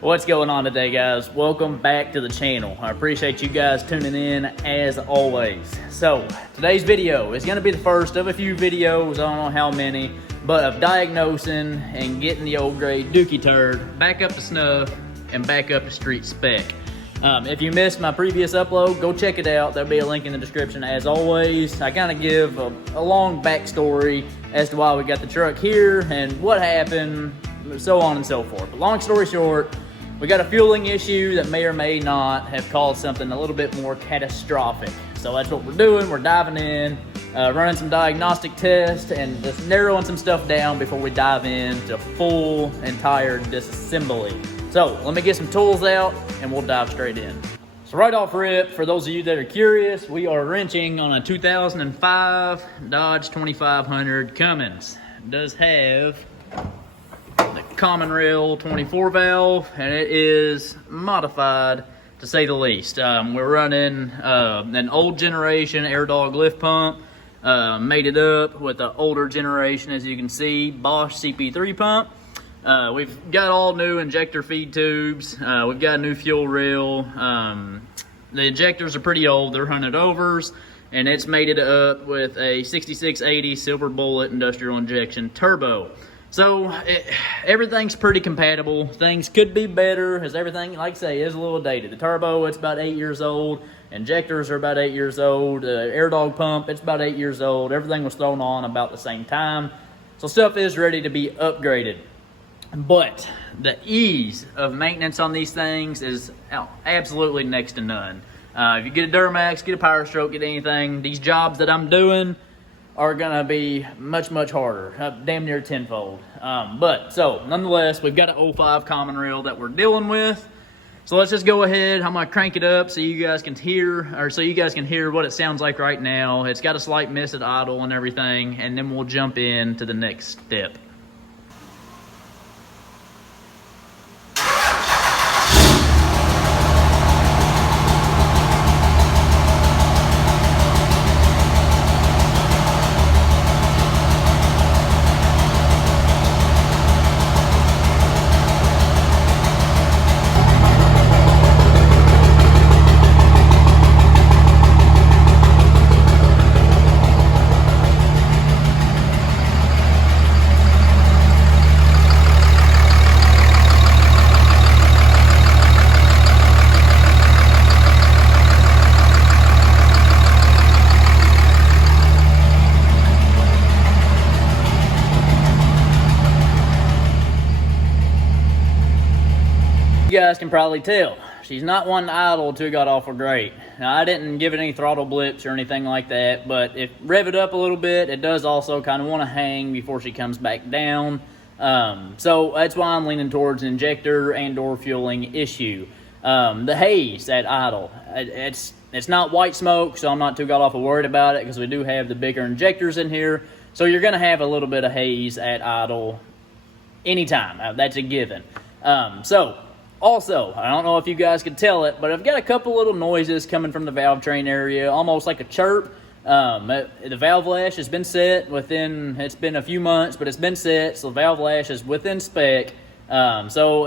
What's going on today, guys? Welcome back to the channel. I appreciate you guys tuning in as always. So today's video is going to be the first of a few videos, I don't know how many, but of diagnosing and getting the old gray dookie turd back up to snuff and back up to street spec. If you missed my previous upload, go check it out. There'll be a link in the description as always. I kind of give a long backstory as to why we got the truck here and what happened, so on and so forth. But long story short, we got a fueling issue that may or may not have caused something a little bit more catastrophic. So that's what we're doing. We're diving in, running some diagnostic tests and just narrowing some stuff down before we dive into full entire disassembly. So let me get some tools out and we'll dive straight in. So right off rip, for those of you that are curious, we are wrenching on a 2005 Dodge 2500 Cummins. It does have the common rail 24 valve and it is modified to say the least. We're running an old generation air dog lift pump, made it up with the older generation, as you can see, Bosch CP3 pump. We've got all new injector feed tubes. We've got a new fuel rail. The injectors are pretty old. They're 100 overs, and it's made it up with a 6680 Silver Bullet industrial injection turbo. So everything's pretty compatible. Things could be better, as everything, like I say, is a little dated. The turbo, it's about 8 years old. Injectors are about 8 years old. Air dog pump, it's about 8 years old. Everything was thrown on about the same time. So stuff is ready to be upgraded. But the ease of maintenance on these things is absolutely next to none. If you get a Duramax, get a Power Stroke, get anything, these jobs that I'm doing are gonna be much, much harder, damn near tenfold. But so nonetheless, we've got an 05 common rail that we're dealing with. So let's just go ahead. I'm gonna crank it up so you guys can hear, what it sounds like right now. It's got a slight miss at idle and everything, and then we'll jump into the next step. You guys can probably tell she's not one to idle till it got awful great. Now, I didn't give it any throttle blips or anything like that, but if rev it up a little bit, it does also kind of want to hang before she comes back down. So that's why I'm leaning towards an injector and or fueling issue. The haze at idle, it's not white smoke, so I'm not too got awful worried about it because we do have the bigger injectors in here. So you're going to have a little bit of haze at idle anytime. That's a given. Also, I don't know if you guys could tell it, but I've got a couple little noises coming from the valve train area, almost like a chirp. The valve lash has been set it's been a few months, but it's been set, so the valve lash is within spec. Who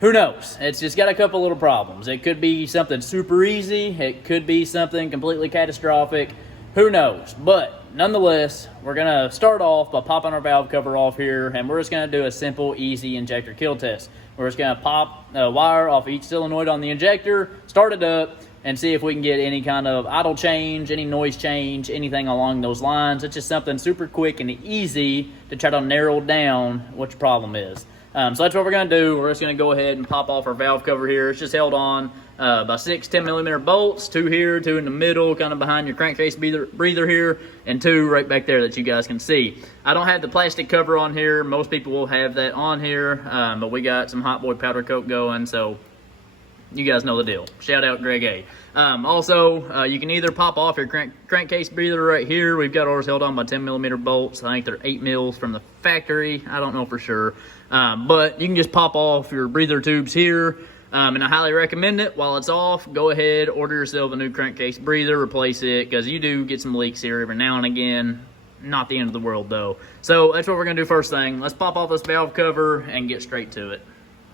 knows? It's just got a couple little problems. It could be something super easy. It could be something completely catastrophic. Who knows? But nonetheless, we're going to start off by popping our valve cover off here, and we're just going to do a simple, easy injector kill test. We're just going to pop a wire off each solenoid on the injector, start it up, and see if we can get any kind of idle change, any noise change, anything along those lines. It's just something super quick and easy to try to narrow down what your problem is. So that's what we're going to do. We're just going to go ahead and pop off our valve cover here. It's just held on by 6 10mm bolts, 2 here, 2 in the middle, kind of behind your crankcase breather here, and 2 right back there that you guys can see. I don't have the plastic cover on here. Most people will have that on here, but we got some Hot Boy powder coat going, so you guys know the deal. Shout out Greg A. Also, you can either pop off your crankcase breather right here. We've got ours held on by 10mm bolts. I think they're 8 mils from the factory. I don't know for sure. But you can just pop off your breather tubes here. And I highly recommend it. While it's off, go ahead, order yourself a new crankcase breather, replace it, because you do get some leaks here every now and again. Not the end of the world though. So that's what we're gonna do first thing. Let's pop off this valve cover and get straight to it.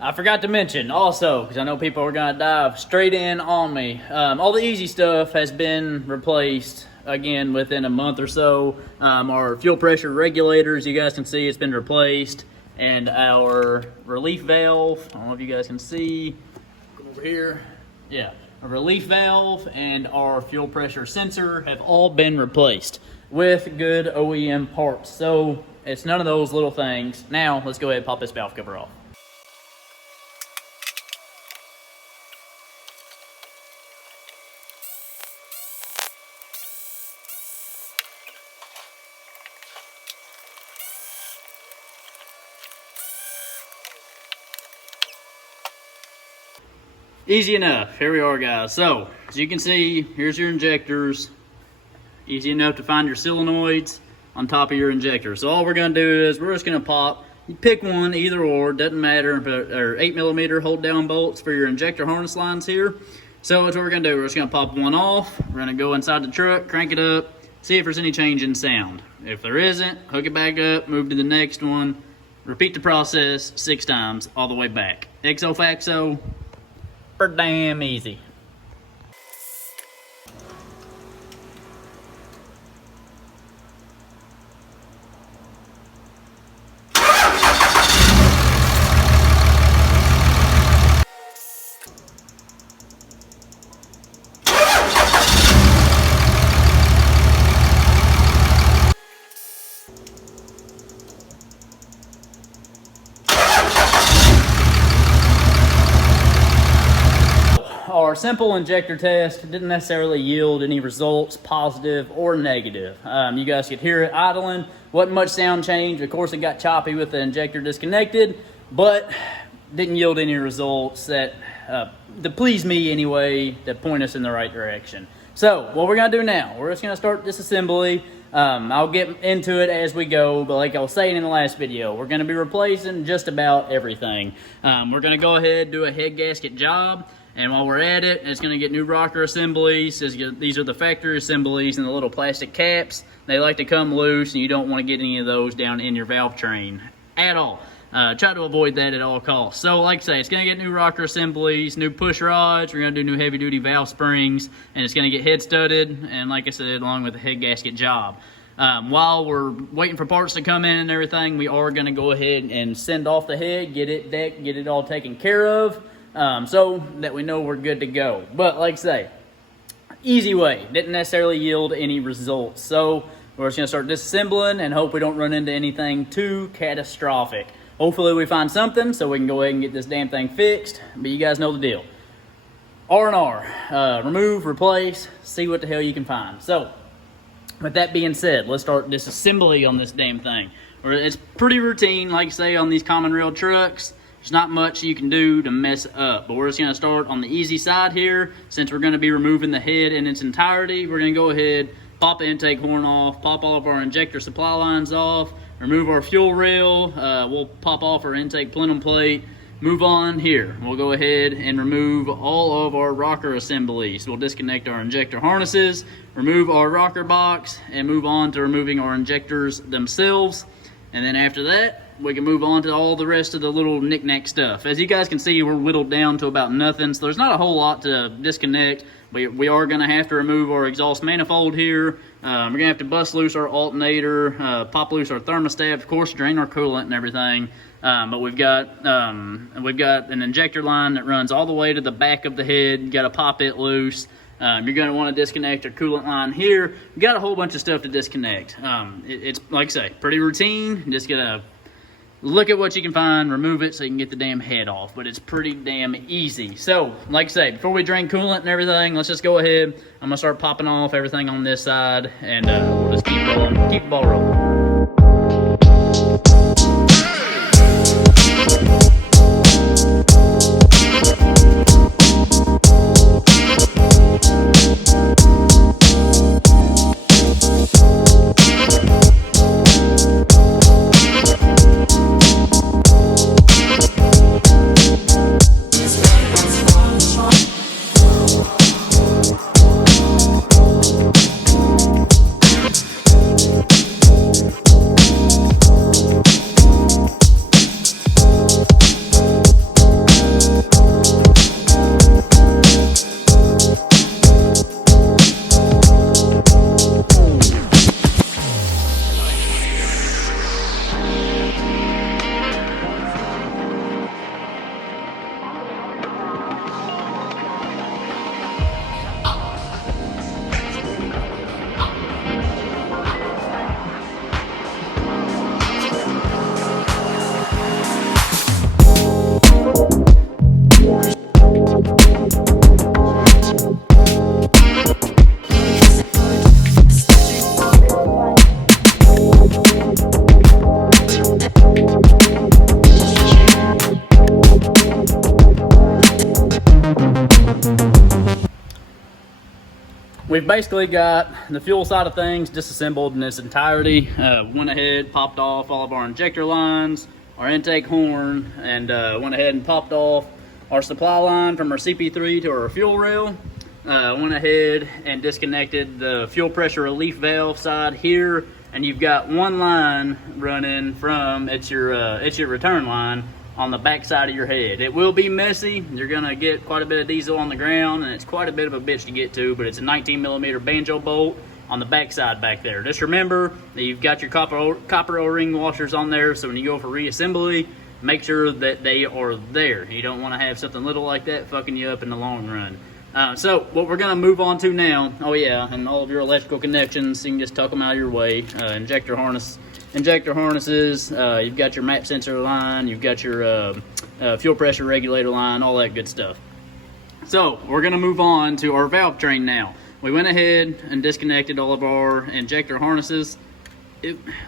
I forgot to mention also, because I know people are gonna dive straight in on me, all the easy stuff has been replaced again within a month or so. Our fuel pressure regulators, you guys can see it's been replaced, and our relief valve, I don't know if you guys can see, go over here, yeah, our relief valve and our fuel pressure sensor have all been replaced with good OEM parts. So it's none of those little things. Now let's go ahead and pop this valve cover off. Easy enough. Here we are, guys. So as you can see, here's your injectors. Easy enough to find your solenoids on top of your injector. So all we're gonna do is we're just gonna pop, you pick one, either or, doesn't matter, but or 8mm hold down bolts for your injector harness lines here. So that's what we're gonna do. We're just gonna pop one off. We're gonna go inside the truck, crank it up, see if there's any change in sound. If there isn't, hook it back up, move to the next one, repeat the process 6 times all the way back. Exo faxo, pretty damn easy. Our simple injector test didn't necessarily yield any results, positive or negative. You guys could hear it idling. Wasn't much sound change. Of course, it got choppy with the injector disconnected, but didn't yield any results that please me anyway, that point us in the right direction. So what we're gonna do now, we're just gonna start disassembly. I'll get into it as we go, but like I was saying in the last video, we're gonna be replacing just about everything. We're gonna go ahead, do a head gasket job. And while we're at it, it's gonna get new rocker assemblies. These are the factory assemblies and the little plastic caps. They like to come loose, and you don't wanna get any of those down in your valve train at all. Try to avoid that at all costs. So like I say, it's gonna get new rocker assemblies, new push rods, we're gonna do new heavy duty valve springs, and it's gonna get head studded, and like I said, along with the head gasket job. While we're waiting for parts to come in and everything, we are gonna go ahead and send off the head, get it decked, get it all taken care of. So that we know we're good to go. But like I say, easy way, didn't necessarily yield any results. So we're just gonna start disassembling and hope we don't run into anything too catastrophic. Hopefully we find something so we can go ahead and get this damn thing fixed, but you guys know the deal. R&R, remove, replace, see what the hell you can find. So with that being said, let's start disassembly on this damn thing. It's pretty routine, like I say, on these common rail trucks. There's not much you can do to mess up, but we're just gonna start on the easy side here. Since we're gonna be removing the head in its entirety, we're gonna go ahead, pop the intake horn off, pop all of our injector supply lines off, remove our fuel rail, we'll pop off our intake plenum plate, move on here. We'll go ahead and remove all of our rocker assemblies. We'll disconnect our injector harnesses, remove our rocker box, and move on to removing our injectors themselves. And then after that, we can move on to all the rest of the little knick-knack stuff. As you guys can see, we're whittled down to about nothing, so there's not a whole lot to disconnect. We are gonna have to remove our exhaust manifold here. We're gonna have to bust loose our alternator, pop loose our thermostat, of course, drain our coolant and everything. But we've got an injector line that runs all the way to the back of the head. You gotta pop it loose. You're gonna wanna disconnect your coolant line here. You got a whole bunch of stuff to disconnect. It's, like I say, pretty routine. Just gotta look at what you can find, remove it so you can get the damn head off, but it's pretty damn easy. So, like I say, before we drain coolant and everything, let's just go ahead. I'm gonna start popping off everything on this side, and we'll just keep rolling, keep the ball rolling. we've basically got the fuel side of things disassembled in its entirety. Went ahead, popped off all of our injector lines, our intake horn, and went ahead and popped off our supply line from our CP3 to our fuel rail. Went ahead and disconnected the fuel pressure relief valve side here, and you've got one line running from, it's your return line on the back side of your head. It will be messy. You're gonna get quite a bit of diesel on the ground, and it's quite a bit of a bitch to get to, but it's a 19mm banjo bolt on the back side back there. Just remember that you've got your copper O-ring washers on there, so when you go for reassembly, make sure that they are there. You don't want to have something little like that fucking you up in the long run. So what we're gonna move on to now, oh yeah, and all of your electrical connections, you can just tuck them out of your way. Injector harnesses, you've got your map sensor line, you've got your fuel pressure regulator line, all that good stuff. So we're gonna move on to our valve train now. We went ahead and disconnected all of our injector harnesses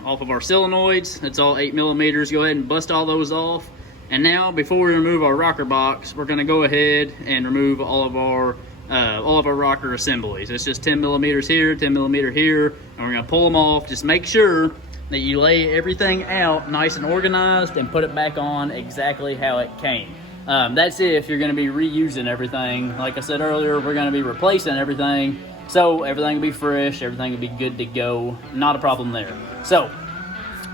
off of our solenoids. It's all 8mm. Go ahead and bust all those off. And now, before we remove our rocker box, we're gonna go ahead and remove all of our rocker assemblies. It's just 10mm here, 10mm here, and we're gonna pull them off. Just make sure that you lay everything out nice and organized and put it back on exactly how it came. That's if you're gonna be reusing everything. Like I said earlier, we're gonna be replacing everything, so everything will be fresh, everything will be good to go. Not a problem there. So,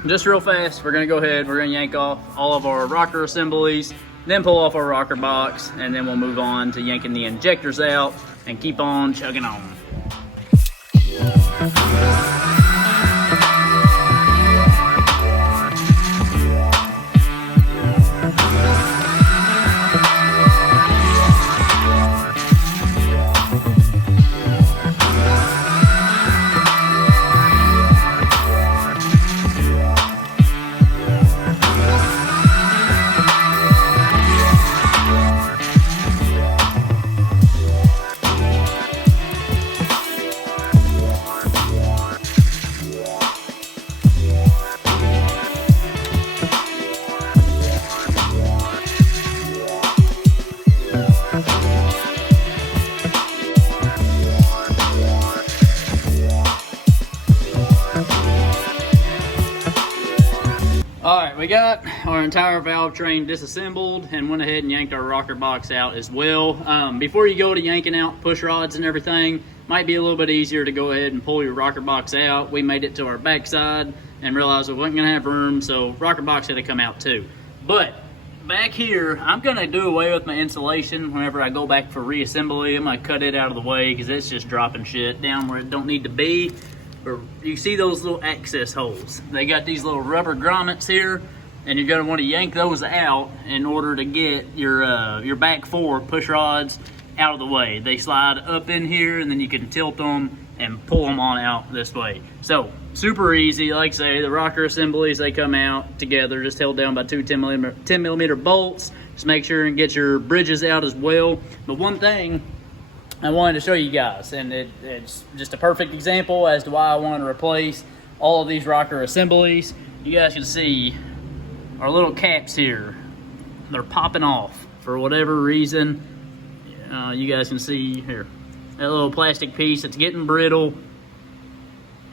just real fast, we're gonna go ahead, we're gonna yank off all of our rocker assemblies, then pull off our rocker box, and then we'll move on to yanking the injectors out and keep on chugging on. Alright, we got our entire valve train disassembled and went ahead and yanked our rocker box out as well. Before you go to yanking out push rods and everything, might be a little bit easier to go ahead and pull your rocker box out. We made it to our backside and realized we wasn't going to have room, so rocker box had to come out too. But back here, I'm going to do away with my insulation whenever I go back for reassembly. I'm going to cut it out of the way because it's just dropping shit down where it don't need to be. You see those little access holes? They got these little rubber grommets here, and you're going to want to yank those out in order to get your back four push rods out of the way. They slide up in here, and then you can tilt them and pull them on out this way. So super easy. Like I say, the rocker assemblies, they come out together, just held down by two 10 millimeter bolts. Just make sure and get your bridges out as well. But one thing I wanted to show you guys, and it's just a perfect example as to why I wanted to replace all of these rocker assemblies. You guys can see our little caps here. They're popping off for whatever reason. You guys can see here, that little plastic piece, it's getting brittle.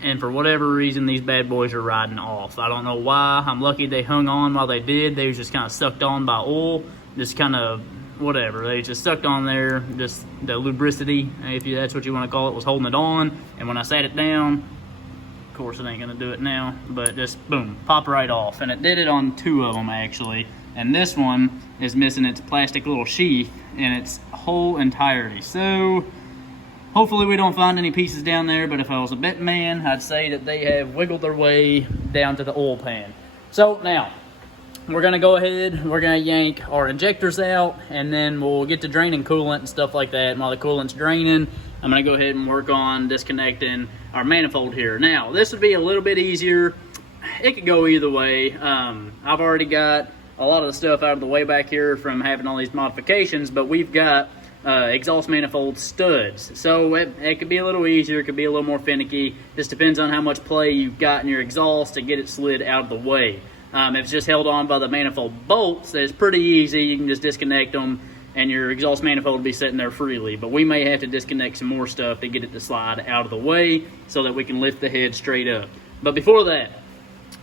And for whatever reason, these bad boys are riding off. I don't know why. I'm lucky they hung on while they did. They was just kind of sucked on by oil. Just kind of whatever, they just stuck on there. Just the lubricity, if that's what you want to call it, was holding it on. And when I sat it down, of course it ain't gonna do it now, but just boom, popped right off. And it did it on two of them actually. And this one is missing its plastic little sheath in its whole entirety. So hopefully we don't find any pieces down there, but if I was a betting man, I'd say that they have wiggled their way down to the oil pan. So now, we're gonna go ahead, we're gonna yank our injectors out, and then we'll get to draining coolant and stuff like that. And while the coolant's draining, I'm gonna go ahead and work on disconnecting our manifold here. Now, this would be a little bit easier. It could go either way. I've already got a lot of the stuff out of the way back here from having all these modifications, but we've got exhaust manifold studs. So it could be a little easier, it could be a little more finicky. Just depends on how much play you've got in your exhaust to get it slid out of the way. If it's just held on by the manifold bolts, it's pretty easy. You can just disconnect them and your exhaust manifold will be sitting there freely. But we may have to disconnect some more stuff to get it to slide out of the way so that we can lift the head straight up. But before that,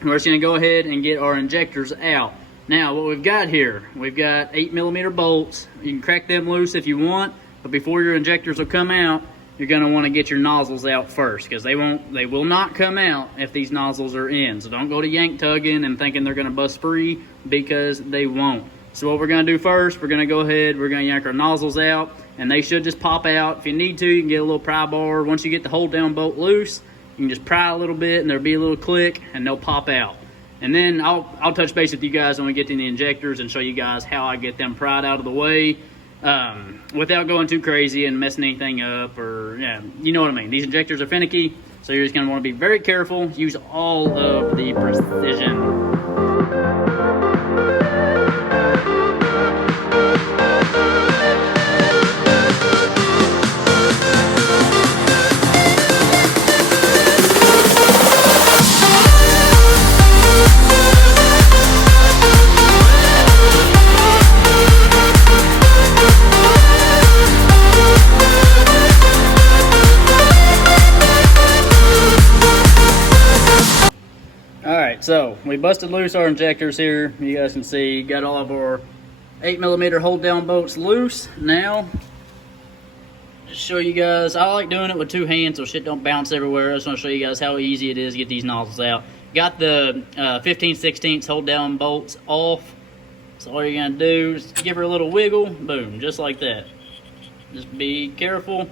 we're just going to go ahead and get our injectors out. Now, what we've got here, we've got 8mm bolts. You can crack them loose if you want, but before your injectors will come out, you're going to want to get your nozzles out first, because they will not come out if these nozzles are in. So don't go to yank tugging and thinking they're going to bust free, because they won't. So what we're going to do first, we're going to go ahead, we're going to yank our nozzles out, and they should just pop out. If you need to, you can get a little pry bar. Once you get the hold down bolt loose, you can just pry a little bit and there'll be a little click and they'll pop out. And then I'll touch base with you guys when we get to the injectors and show you guys how I get them pried out of the way without going too crazy and messing anything up, or yeah, you know what I mean. These injectors are finicky, so you're just going to want to be very careful. Use all of the precision. So we busted loose our injectors here. You guys can see, got all of our 8mm hold down bolts loose. Now, just show you guys, I like doing it with two hands so shit don't bounce everywhere. I just want to show you guys how easy it is to get these nozzles out. Got the 15/16 hold down bolts off. So all you're gonna do is give her a little wiggle, boom, just like that. Just be careful.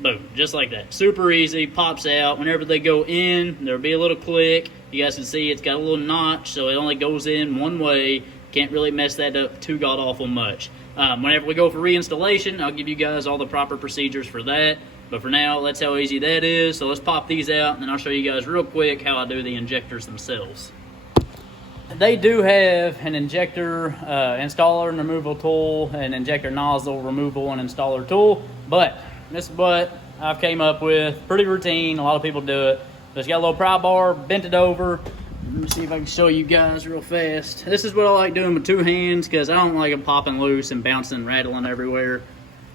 Boom, just like that. Super easy, pops out. Whenever they go in, there'll be a little click. You guys can see it's got a little notch, so it only goes in one way. Can't really mess that up too god-awful much. Whenever we go for reinstallation, I'll give you guys all the proper procedures for that. But for now, that's how easy that is. So let's pop these out, and then I'll show you guys real quick how I do the injectors themselves. They do have an injector installer and removal tool, an injector nozzle removal and installer tool, but this is what I've came up with. Pretty routine, a lot of people do it. But it's got a little pry bar, bent it over. Let me see if I can show you guys real fast. This is what I like doing with two hands, because I don't like them popping loose and bouncing, rattling everywhere.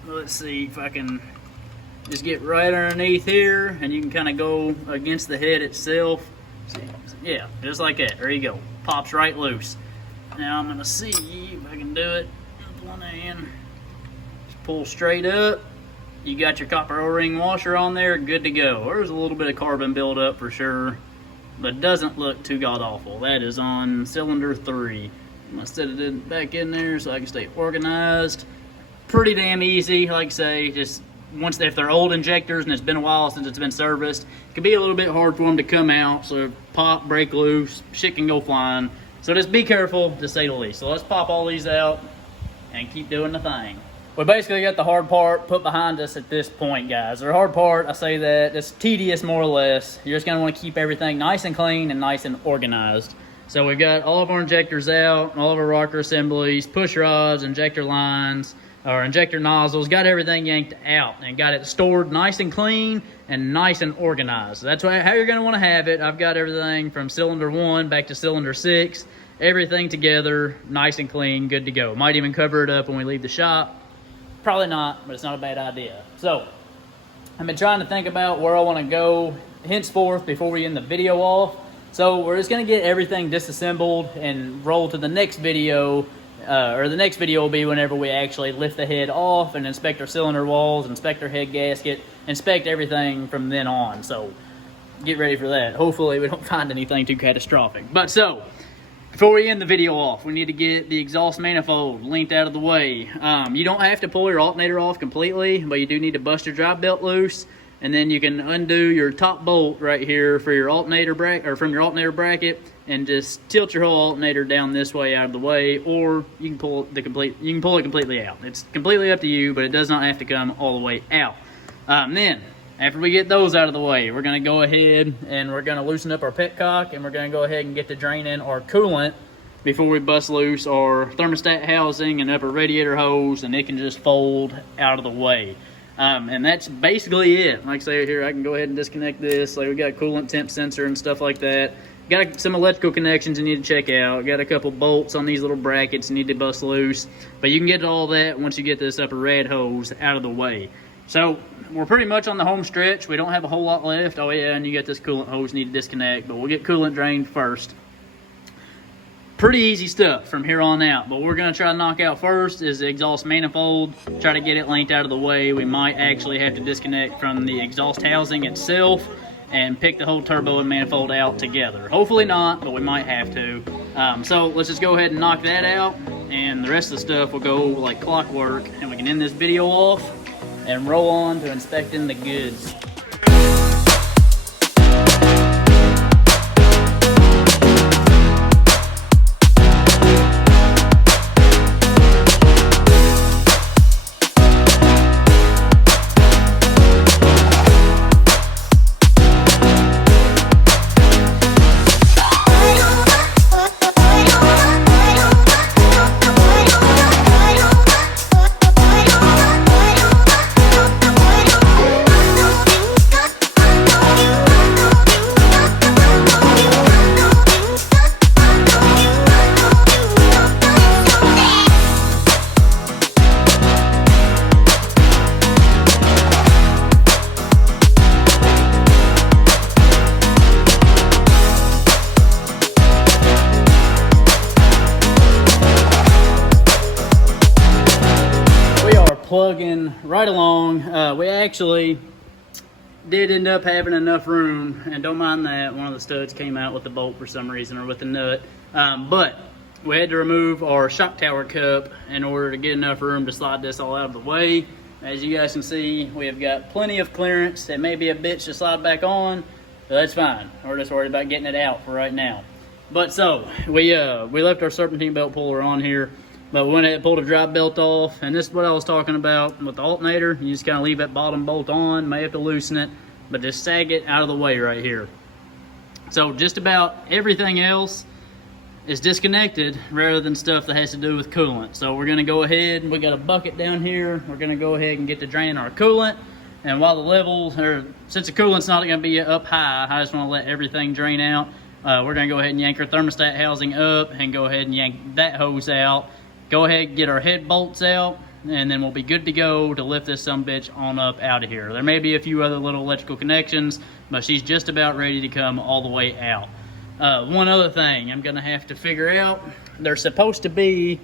Let's see if I can just get right underneath here, and you can kind of go against the head itself. See? Yeah, just like that. There you go. Pops right loose. Now I'm going to see if I can do it with one hand. Just pull straight up. You got your copper O-ring washer on there, good to go. There's a little bit of carbon buildup for sure, but it doesn't look too god-awful. That is on cylinder 3. I'm going to set it back in there so I can stay organized. Pretty damn easy, like I say. Just once, if they're old injectors and it's been a while since it's been serviced, it can be a little bit hard for them to come out, so pop, break loose, shit can go flying. So just be careful, to say the least. So let's pop all these out and keep doing the thing. We basically got the hard part put behind us at this point, guys. The hard part, I say that, it's tedious more or less. You're just going to want to keep everything nice and clean and nice and organized. So we've got all of our injectors out, all of our rocker assemblies, push rods, injector lines, our injector nozzles, got everything yanked out and got it stored nice and clean and nice and organized. That's how you're going to want to have it. I've got everything from cylinder 1 back to cylinder 6, everything together, nice and clean, good to go. Might even cover it up when we leave the shop. Probably not, but it's not a bad idea. So, I've been trying to think about where I want to go henceforth before we end the video off. So, we're just going to get everything disassembled and roll to the next video. Or the next video will be whenever we actually lift the head off and inspect our cylinder walls, inspect our head gasket, inspect everything from then on. So, get ready for that. Hopefully, we don't find anything too catastrophic. But so, before we end the video off, we need to get the exhaust manifold linked out of the way. You don't have to pull your alternator off completely, but you do need to bust your drive belt loose, and then you can undo your top bolt right here for your alternator bracket, or from your alternator bracket, and just tilt your whole alternator down this way out of the way, or you can pull it completely out. It's completely up to you, but it does not have to come all the way out. Then, after we get those out of the way, we're going to go ahead and we're going to loosen up our petcock, and we're going to go ahead and get to draining our coolant before we bust loose our thermostat housing and upper radiator hose, and it can just fold out of the way. And that's basically it. Like I say here, I can go ahead and disconnect this. Like we got coolant temp sensor and stuff like that. got some electrical connections you need to check out. Got a couple bolts on these little brackets you need to bust loose. But you can get all that once you get this upper red hose out of the way. So we're pretty much on the home stretch. We don't have a whole lot left. Oh yeah, and you got this coolant hose you need to disconnect, but we'll get coolant drained first. Pretty easy stuff from here on out, but what we're gonna try to knock out first is the exhaust manifold, try to get it length out of the way. We might actually have to disconnect from the exhaust housing itself and pick the whole turbo and manifold out together. Hopefully not, but we might have to. So let's just go ahead and knock that out, and the rest of the stuff will go like clockwork, and we can end this video off and roll on to inspecting the goods. Plugging right along. We actually did end up having enough room, and don't mind that one of the studs came out with the bolt for some reason, or with the nut, but we had to remove our shock tower cup in order to get enough room to slide this all out of the way. As you guys can see, we have got plenty of clearance. It may be a bitch to slide back on, but that's fine. We're just worried about getting it out for right now. But so we left our serpentine belt puller on here, but we went ahead and pulled a drive belt off, and this is what I was talking about with the alternator. You just kind of leave that bottom bolt on, may have to loosen it, but just sag it out of the way right here. So just about everything else is disconnected rather than stuff that has to do with coolant. So we're gonna go ahead, we got a bucket down here, we're gonna go ahead and get to draining our coolant. And while the levels, or since the coolant's not gonna be up high, I just wanna let everything drain out. We're gonna go ahead and yank our thermostat housing up and go ahead and yank that hose out. Go ahead and get our head bolts out, and then we'll be good to go to lift this sumbitch on up out of here. There may be a few other little electrical connections, but she's just about ready to come all the way out. One other thing I'm gonna have to figure out, there's supposed to be,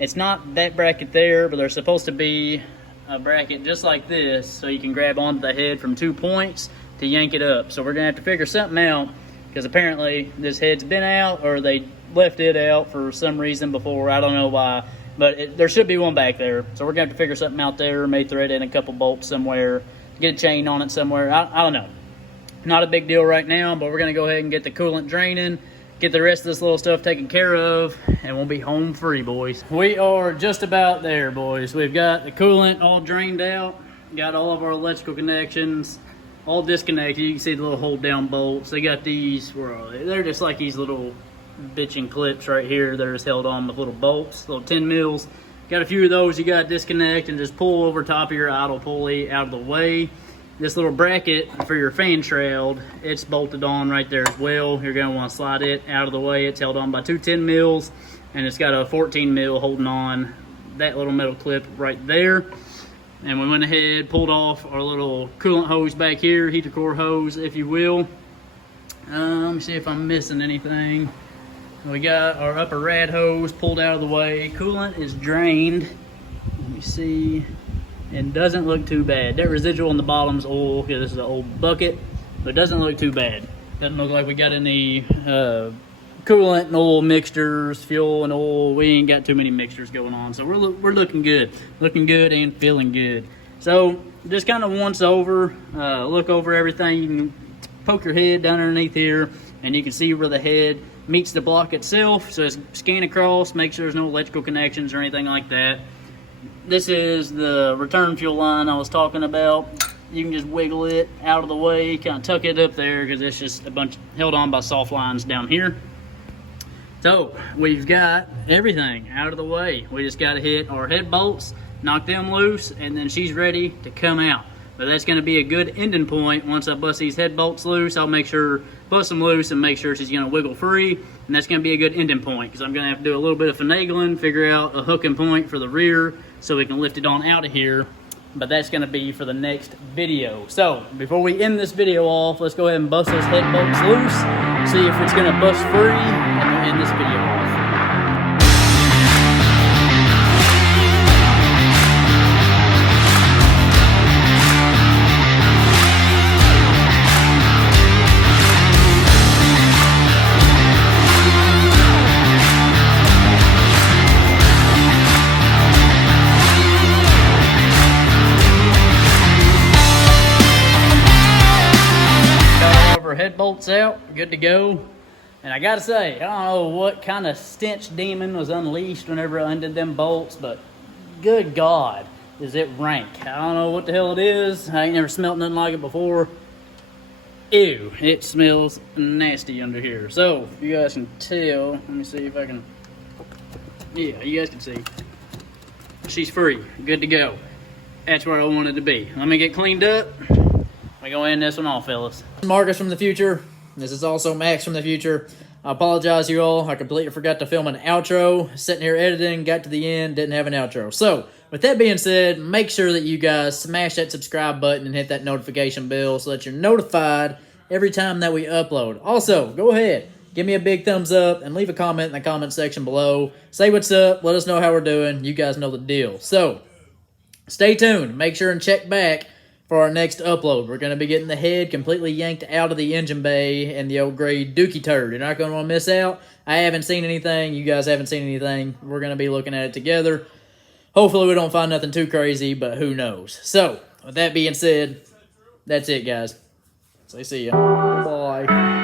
it's not that bracket there, but there's supposed to be a bracket just like this, so you can grab onto the head from 2 points to yank it up. So we're gonna have to figure something out, because apparently this head's been out, or they left it out for some reason before. I don't know why, but there should be one back there. So we're gonna have to figure something out there. May thread in a couple bolts somewhere, get a chain on it somewhere. I don't know. Not a big deal right now, but we're gonna go ahead and get the coolant draining, get the rest of this little stuff taken care of, and we'll be home free, boys. We are just about there, boys. We've got the coolant all drained out, got all of our electrical connections all disconnected. You can see the little hold down bolts. They got these, where are they? They're just like these little bitching clips right here. They're just held on with little bolts, little 10 mils. Got a few of those you got to disconnect and just pull over top of your idle pulley out of the way. This little bracket for your fan shroud, it's bolted on right there as well. You're going to want to slide it out of the way. It's held on by 2 10 mils, and it's got a 14 mil holding on that little metal clip right there. And we went ahead, pulled off our little coolant hose back here, heater core hose, if you will. Let me see if I'm missing anything. We got our upper rad hose pulled out of the way. Coolant is drained. Let me see. It doesn't look too bad. That residual on the bottom's oil. Yeah, this is an old bucket, but it doesn't look too bad. Doesn't look like we got any coolant and oil mixtures, fuel and oil. We ain't got too many mixtures going on, so we're looking good and feeling good. So just kind of once over, look over everything. You can poke your head down underneath here, and you can see where the head meets the block itself. So just scan across, make sure there's no electrical connections or anything like that. This is the return fuel line I was talking about. You can just wiggle it out of the way, kind of tuck it up there, because it's just a bunch held on by soft lines down here. So we've got everything out of the way. We just got to hit our head bolts, knock them loose, and then she's ready to come out. But that's going to be a good ending point. Once I bust these head bolts loose, I'll bust them loose and make sure she's going to wiggle free. And that's going to be a good ending point because I'm going to have to do a little bit of finagling, figure out a hooking point for the rear so we can lift it on out of here. But that's going to be for the next video. So before we end this video off, let's go ahead and bust those head bolts loose, see if it's going to bust free, and we'll end this video off. Head bolts out, good to go. And I gotta say, I don't know what kind of stench demon was unleashed whenever I undid them bolts, but good God, is it rank. I don't know what the hell it is. I ain't never smelt nothing like it before. Ew, it smells nasty under here. So, if you guys can tell, let me see if I can, yeah, you guys can see. She's free, good to go. That's where I wanted to be. Let me get cleaned up. We're going to end this one off, fellas. Marcus from the future. This is also Max from the future. I apologize to you all. I completely forgot to film an outro. Sitting here editing, got to the end, didn't have an outro. So, with that being said, make sure that you guys smash that subscribe button and hit that notification bell so that you're notified every time that we upload. Also, go ahead, give me a big thumbs up and leave a comment in the comment section below. Say what's up. Let us know how we're doing. You guys know the deal. So, stay tuned. Make sure and check back for our next upload. We're going to be getting the head completely yanked out of the engine bay and the old gray dookie turd. You're not going to want to miss out. I haven't seen anything. You guys haven't seen anything. We're going to be looking at it together. Hopefully we don't find nothing too crazy, but who knows. So, with that being said, that's it, guys. So, see ya. Bye.